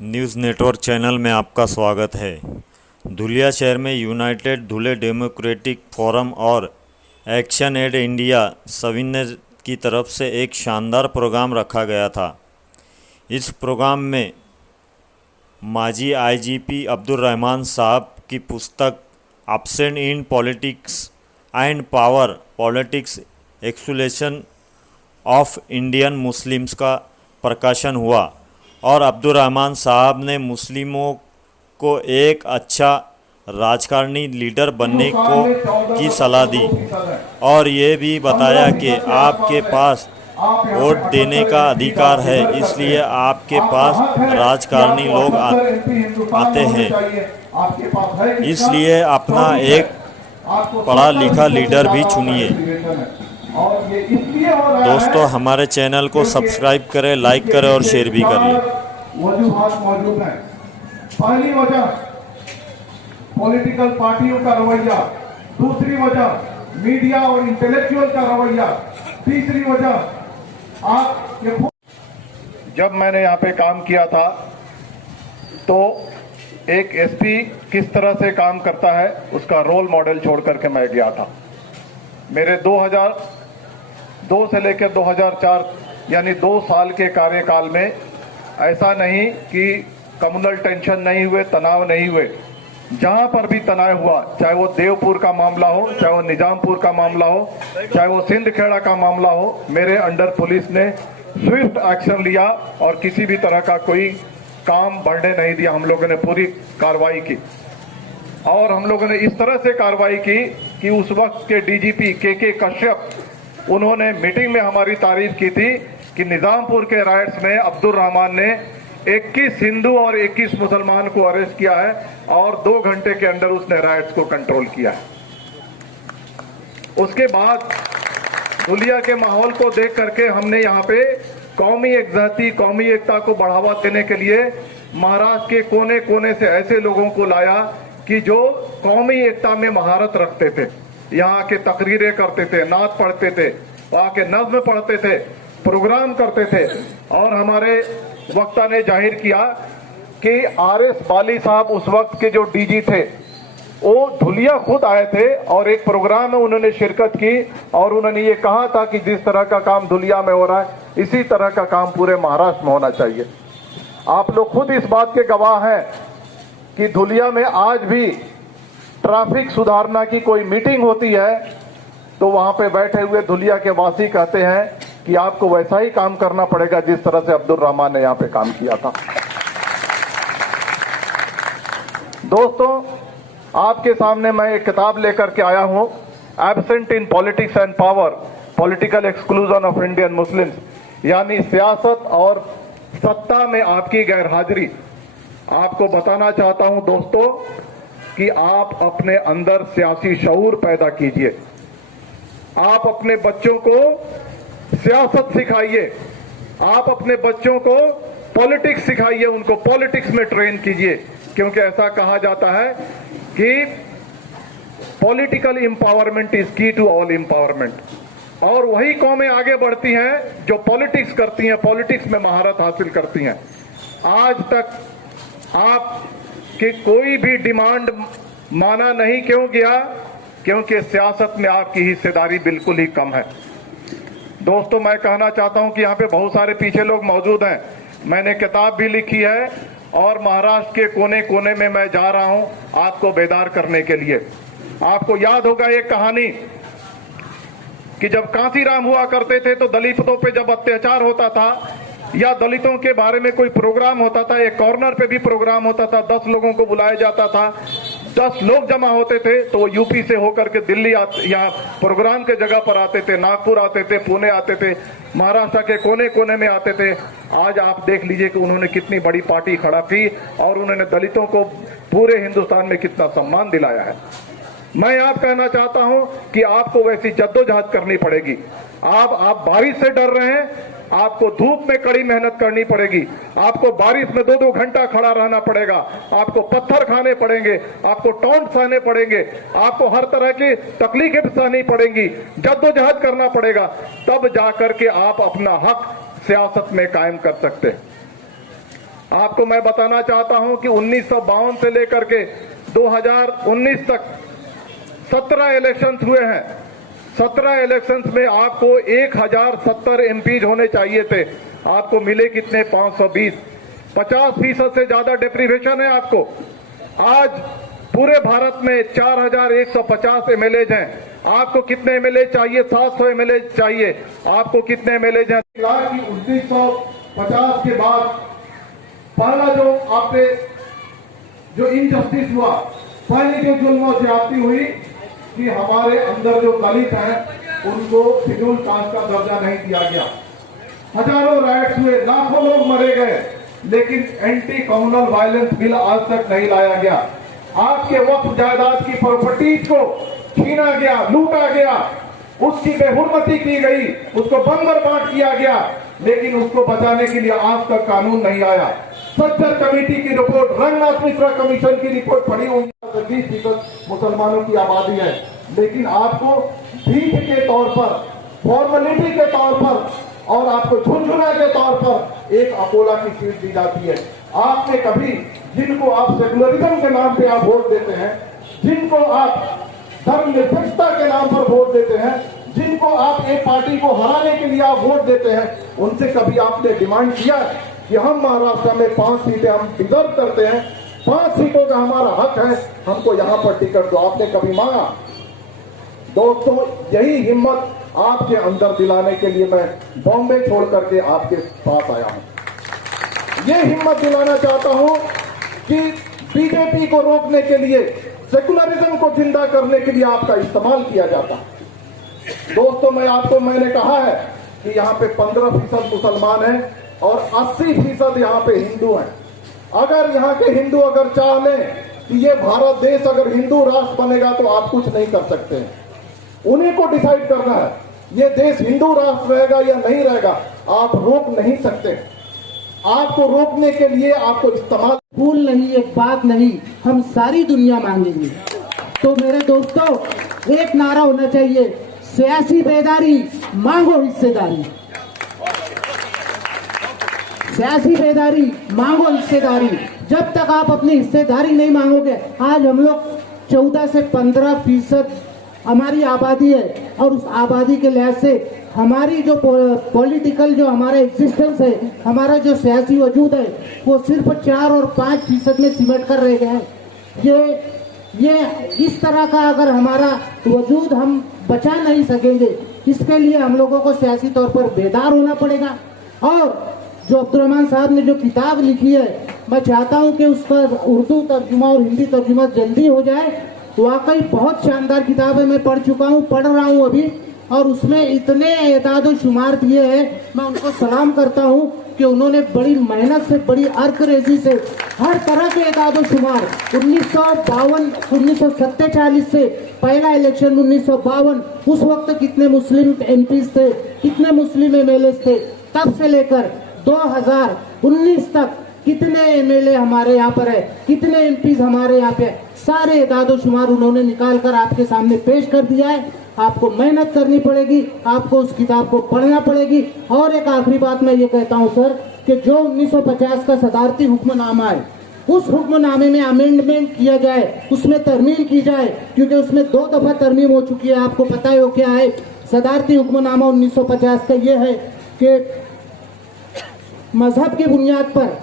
News network channel में आपका स्वागत है। धुलिया शहर में यूनाइटेड धुले डेमोक्रेटिक फोरम और एक्शन एड इंडिया सविनय की तरफ से एक शानदार प्रोग्राम रखा गया था। इस प्रोग्राम में माजी आईजीपी अब्दुल रहमान साहब की पुस्तक absent in politics and power politics exclusion of Indian Muslims का प्रकाशन हुआ और अब्दुल रहमान साहब ने मुस्लिमों को एक अच्छा राजकारणी लीडर बनने की सलाह दी और ये भी बताया कि आपके पास वोट देने का अधिकार है, इसलिए आपके पास राजकारणी लोग आते हैं, इसलिए अपना एक पढ़ा लिखा लीडर भी चुनिए। दोस्तों, हमारे चैनल को सब्सक्राइब करें, लाइक करें और शेयर भी कर लें। वजूहात मौजूद हैं। पहली वजह पॉलिटिकल पार्टियों का रवैया, दूसरी वजह मीडिया और इंटेलेक्चुअल का रवैया, तीसरी वजह जब मैंने यहाँ पे काम किया था तो एक एसपी किस तरह से काम करता है उसका रोल मॉडल छोड़ करके मैं गया था। मेरे 2002 से लेकर 2004 यानी 2 साल के कार्यकाल में ऐसा नहीं कि कम्युनल टेंशन नहीं हुए, तनाव नहीं हुए। जहां पर भी तनाव हुआ, चाहे वो देवपुर का मामला हो, चाहे वो निजामपुर का मामला हो, चाहे वो सिंध खेड़ा का मामला हो, मेरे अंडर पुलिस ने स्विफ्ट एक्शन लिया और किसी भी तरह का कोई काम बढ़ने नहीं दिया। हम लोगों ने पूरी कार्रवाई की और हम लोगों ने इस तरह से कार्रवाई की कि उस वक्त के डीजीपी के कश्यप उन्होंने मीटिंग में हमारी तारीफ की थी कि निजामपुर के राइट्स में अब्दुल रहमान ने 21 हिंदू और 21 मुसलमान को अरेस्ट किया है और 2 घंटे के अंदर उसने राइट्स को कंट्रोल किया है। उसके बाद धुलिया के माहौल को देख करके हमने यहाँ पे कौमी एकजाती, कौमी एकता को बढ़ावा देने के लिए महाराष्ट्र के कोने कोने से ऐसे लोगों को लाया कि जो कौमी एकता में महारत रखते थे, यहाँ के तकरीरें करते थे, नात पढ़ते थे, वहाँ के नज्म पढ़ते थे, प्रोग्राम करते थे। और हमारे वक्ता ने जाहिर किया कि आरएस बाली साहब उस वक्त के जो डीजी थे वो धुलिया खुद आए थे और एक प्रोग्राम में उन्होंने शिरकत की और उन्होंने ये कहा था कि जिस तरह का काम धुलिया में हो रहा है इसी तरह का काम पूरे महाराष्ट्र में होना चाहिए। आप लोग खुद इस बात के गवाह हैं कि धुलिया में आज भी ट्रैफिक सुधारना की कोई मीटिंग होती है तो वहां पे बैठे हुए धुलिया के वासी कहते हैं कि आपको वैसा ही काम करना पड़ेगा जिस तरह से अब्दुल रहमान ने यहाँ पे काम किया था। दोस्तों, आपके सामने मैं एक किताब लेकर के आया हूं, absent in politics and power political exclusion of Indian Muslims, यानी सियासत और सत्ता में आपकी गैरहाजिरी। आपको बताना चाहता हूं दोस्तों कि आप अपने अंदर सियासी शऊर पैदा कीजिए। आप अपने बच्चों को सियासत सिखाइए, आप अपने बच्चों को पॉलिटिक्स सिखाइए, उनको पॉलिटिक्स में ट्रेन कीजिए, क्योंकि ऐसा कहा जाता है कि पॉलिटिकल एम्पावरमेंट इज की टू ऑल एम्पावरमेंट। और वही कौमें आगे बढ़ती हैं जो पॉलिटिक्स करती हैं, पॉलिटिक्स में महारत हासिल करती हैं। आज तक आपकी कोई भी डिमांड माना नहीं क्यों गया? क्योंकि सियासत में आपकी हिस्सेदारी बिल्कुल ही कम है। दोस्तों, मैं कहना चाहता हूं कि यहाँ पे बहुत सारे पीछे लोग मौजूद हैं। मैंने किताब भी लिखी है और महाराष्ट्र के कोने कोने में मैं जा रहा हूं आपको बेदार करने के लिए। आपको याद होगा एक कहानी कि जब कांसीराम हुआ करते थे तो दलितों पे जब अत्याचार होता था या दलितों के बारे में कोई प्रोग्राम होता था, एक कॉर्नर पे भी प्रोग्राम होता था, 10 लोगों को बुलाया जाता था, 10 लोग जमा होते थे तो वो यूपी से होकर के दिल्ली यहाँ प्रोग्राम के जगह पर आते थे, नागपुर आते थे, पुणे आते थे, महाराष्ट्र के कोने कोने में आते थे। आज आप देख लीजिए कि उन्होंने कितनी बड़ी पार्टी खड़ा की और उन्होंने दलितों को पूरे हिंदुस्तान में कितना सम्मान दिलाया है। मैं आप कहना चाहता हूं कि आपको वैसी जद्दोजहद करनी पड़ेगी। आप बारिश से डर रहे हैं, आपको धूप में कड़ी मेहनत करनी पड़ेगी, आपको बारिश में 2-2 घंटा खड़ा रहना पड़ेगा, आपको पत्थर खाने पड़ेंगे, आपको टॉन्ट सहने पड़ेंगे, आपको हर तरह की तकलीफें सहनी पड़ेंगी, जद्दोजहद करना पड़ेगा, तब जाकर के आप अपना हक सियासत में कायम कर सकते हैं। आपको मैं बताना चाहता हूं कि 1952 से लेकर के 2019 तक 17 इलेक्शंस हुए हैं। 17 इलेक्शंस में आपको 1070 एमपीज होने चाहिए थे, आपको मिले कितने? 520। 50% से ज्यादा डेप्रीवेशन है आपको। आज पूरे भारत में 4150 एमएलए हैं, आपको कितने एमएलए चाहिए? 700 एमएलए चाहिए, आपको कितने एमएलए हैं? 1950 के बाद पहला जो आपने जो इनजस्टिस हुआ, पहली जो जुल्म ज्यादती हुई कि हमारे अंदर जो दलित हैं उनको शेड्यूल कास्ट का दर्जा नहीं दिया गया। हजारों राइट्स हुए, लाखों लोग मरे गए, लेकिन एंटी कम्युनल वायलेंस बिल आज तक नहीं लाया गया। आपके वक्फ जायदाद की प्रॉपर्टीज को छीना गया, लूटा गया, उसकी बेहुरमती की गई, उसको बंदर बांट किया गया, लेकिन उसको बचाने के लिए आज तक कानून नहीं आया। सज्जर कमेटी की रिपोर्ट, रंगनाथ मिश्रा कमीशन की रिपोर्ट पड़ी होगी, 20% मुसलमानों की आबादी है, लेकिन आपको भीख के तौर पर, फॉर्मेलिटी के तौर पर और आपको झुनझुना के तौर पर एक अकोला की सीट दी जाती है। आपने कभी जिनको आप सेकुलरिज्म के नाम पे आप वोट देते हैं, जिनको आप धर्मनिरपेक्षता के नाम पर वोट देते हैं, जिनको आप एक पार्टी को हराने के लिए आप वोट देते हैं, उनसे कभी आपने डिमांड किया कि हम महाराष्ट्र में 5 सीटें हम डिजर्व करते हैं, 5 सीटों का हमारा हक है, हमको यहां पर टिकट दो? आपने कभी मांगा? दोस्तों, यही हिम्मत आपके अंदर दिलाने के लिए मैं बॉम्बे छोड़ करके आपके पास आया हूं। ये हिम्मत दिलाना चाहता हूं कि बीजेपी को रोकने के लिए, सेकुलरिज्म को जिंदा करने के लिए आपका इस्तेमाल किया जाता है। दोस्तों, मैंने कहा है कि यहाँ पे 15% मुसलमान हैं और 80% यहाँ पे हिंदू हैं। अगर यहाँ के हिंदू अगर चाह लें कि ये भारत देश अगर हिंदू राष्ट्र बनेगा तो आप कुछ नहीं कर सकते हैं, उन्हीं को डिसाइड करना है ये देश हिंदू राष्ट्र रहेगा या नहीं रहेगा, आप रोक नहीं सकते। आपको रोकने के लिए आपको इस्तेमाल फूल नहीं, एक बात नहीं, हम सारी दुनिया मांगेंगे। तो मेरे दोस्तों, एक नारा होना चाहिए, सियासी बेदारी मांगो हिस्सेदारी, सियासी बेदारी मांगो हिस्सेदारी। जब तक आप अपनी हिस्सेदारी नहीं मांगोगे, आज हम लोग 14 से 15% हमारी आबादी है और उस आबादी के लिहाज से हमारी जो पॉलिटिकल जो हमारा एग्जिस्टेंस है, हमारा जो सियासी वजूद है, वो सिर्फ 4 और 5% में सिमट कर रह गए हैं। ये इस तरह का अगर हमारा वजूद हम बचा नहीं सकेंगे, इसके लिए हम लोगों को सियासी तौर पर बेदार होना पड़ेगा। और जो अब्दुर्रहमान साहब ने जो किताब लिखी है, मैं चाहता हूं कि उसका उर्दू तर्जुमा और हिंदी तर्जुमा जल्दी हो जाए। वाकई बहुत शानदार किताब है, मैं पढ़ चुका हूं, पढ़ रहा हूं अभी, और उसमें इतने एदाद और शुमार दिए हैं, मैं उनको सलाम करता हूं कि उन्होंने बड़ी मेहनत से, बड़ी अर्करेजी से हर तरह के एदाद और शुमार 1947 से पहला इलेक्शन 1952, उस वक्त कितने मुस्लिम एमपीज थे, कितने मुस्लिम एमएलए थे, तब से लेकर 2019 तक कितने एमएलए हमारे यहाँ पर है, कितने एमपीज हमारे यहाँ पे, सारे एदाद शुमार उन्होंने निकाल कर आपके सामने पेश कर दिया है। आपको मेहनत करनी पड़ेगी, आपको उस किताब को पढ़ना पड़ेगी। और एक आखिरी बात मैं ये कहता हूँ सर, कि जो 1950 का सदारती हुक्मनामा है, उस हुक्मनामे में अमेंडमेंट किया जाए, उसमें तरमीम की जाए, क्योंकि उसमें 2 दफा तरमीम हो चुकी है। आपको पता है वो क्या है? सदारती हुक्मनामा 1950 का ये है कि मजहब की बुनियाद पर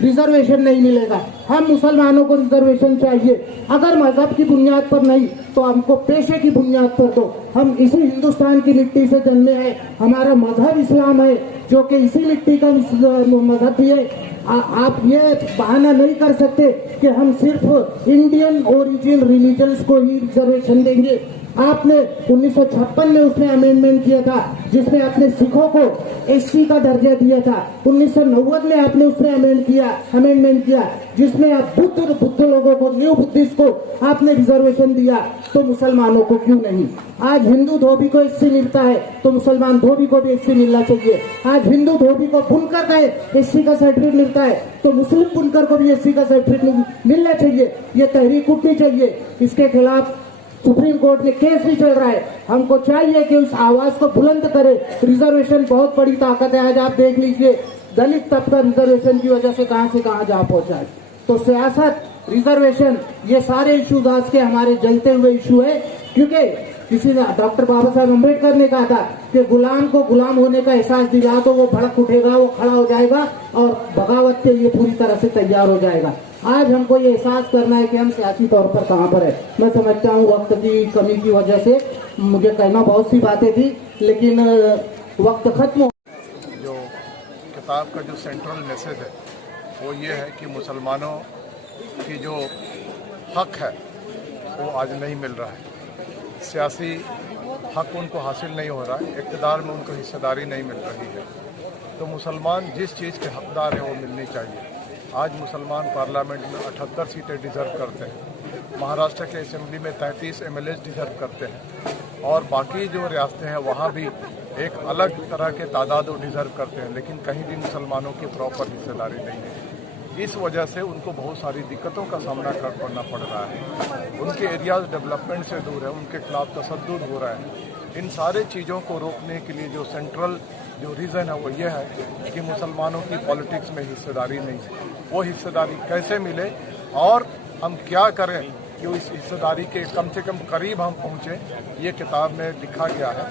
रिजर्वेशन नहीं मिलेगा, हम मुसलमानों को रिजर्वेशन चाहिए। अगर मजहब की बुनियाद पर नहीं तो हमको पेशे की बुनियाद पर दो। हम इसी हिंदुस्तान की मिट्टी से जन्मे हैं, हमारा मजहब इस्लाम है, जो कि इसी मिट्टी का मजहब भी है। आप ये बहाना नहीं कर सकते कि हम सिर्फ इंडियन ओरिजिन रिलीजन्स को ही रिजर्वेशन देंगे। आपने 1956 में उसमें अमेंडमेंट किया था जिसमें आपने सिखों को एससी का दर्जा दिया था। 1990 में आपने उसमें अमेंडमेंट किया जिसमें आप बुद्ध लोगों को, न्यू बुद्धिस्ट को आपने रिजर्वेशन दिया, तो मुसलमानों को क्यों नहीं? आज हिंदू धोबी को एससी मिलता है तो मुसलमान धोबी को भी एससी मिलना चाहिए। आज हिंदू धोबी को बुनकर का एससी का सर्टिफिकेट मिलता है तो मुस्लिम बुनकर को भी एससी का सर्टिफिकेट मिलना चाहिए। ये तहरीक उठनी चाहिए। इसके खिलाफ सुप्रीम कोर्ट में केस भी चल रहा है। हमको चाहिए कि उस आवाज को बुलंद करे। रिजर्वेशन बहुत बड़ी ताकत है। आज आप देख लीजिए दलित तबका रिजर्वेशन की वजह से कहां जा पहुंचा है। तो सियासत, रिजर्वेशन, ये सारे इश्यूज आज के हमारे जलते हुए इशू है। क्योंकि किसी ने, डॉक्टर बाबा साहब अम्बेडकर ने कहा था कि गुलाम को गुलाम होने का एहसास दिला तो वो भड़क उठेगा, वो खड़ा हो जाएगा और बगावत के लिए पूरी तरह से तैयार हो जाएगा। आज हमको ये एहसास करना है कि हम सियासी तौर पर कहां पर है। मैं समझता हूं वक्त की कमी की वजह से मुझे कहना बहुत सी बातें थी, लेकिन वक्त खत्म हो। जो किताब का जो सेंट्रल मैसेज है वो ये है कि मुसलमानों की जो हक है वो आज नहीं मिल रहा है। सियासी हक उनको हासिल नहीं हो रहा है, इक़्तिदार में उनको हिस्सेदारी नहीं मिल रही है। तो मुसलमान जिस चीज़ के हकदार हैं वो मिलनी चाहिए। आज मुसलमान पार्लियामेंट में 78 सीटें डिज़र्व करते हैं, महाराष्ट्र के असेंबली में 33 MLAs डिज़र्व करते हैं और बाकी जो रियासतें हैं वहाँ भी एक अलग तरह के तादाद डिज़र्व करते हैं, लेकिन कहीं भी मुसलमानों की प्रॉपर हिस्सेदारी नहीं है। इस वजह से उनको बहुत सारी दिक्कतों का सामना करना पड़ रहा है। उनके एरियाज डेवलपमेंट से दूर है, उनके खिलाफ तशद्दुद हो रहा है। इन सारे चीज़ों को रोकने के लिए जो सेंट्रल जो रीज़न है वो ये है कि मुसलमानों की पॉलिटिक्स में हिस्सेदारी नहीं है। वो हिस्सेदारी कैसे मिले और हम क्या करें कि इस हिस्सेदारी के कम से कम करीब हम पहुँचें, ये किताब में लिखा गया है।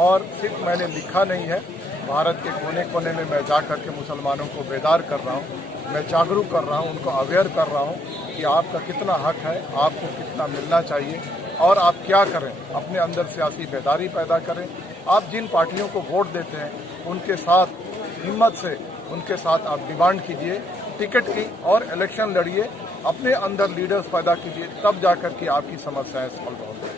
और सिर्फ मैंने लिखा नहीं है, भारत के कोने कोने में मैं जा कर के मुसलमानों को बेदार कर रहा हूँ, मैं जागरूक कर रहा हूँ, उनको अवेयर कर रहा हूँ कि आपका कितना हक है, आपको कितना मिलना चाहिए और आप क्या करें, अपने अंदर सियासी बेदारी पैदा करें। आप जिन पार्टियों को वोट देते हैं उनके साथ हिम्मत से उनके साथ आप डिमांड कीजिए टिकट की और इलेक्शन लड़िए, अपने अंदर लीडर्स पैदा कीजिए, तब जाकर के आपकी समस्याएं सॉल्व होंगी।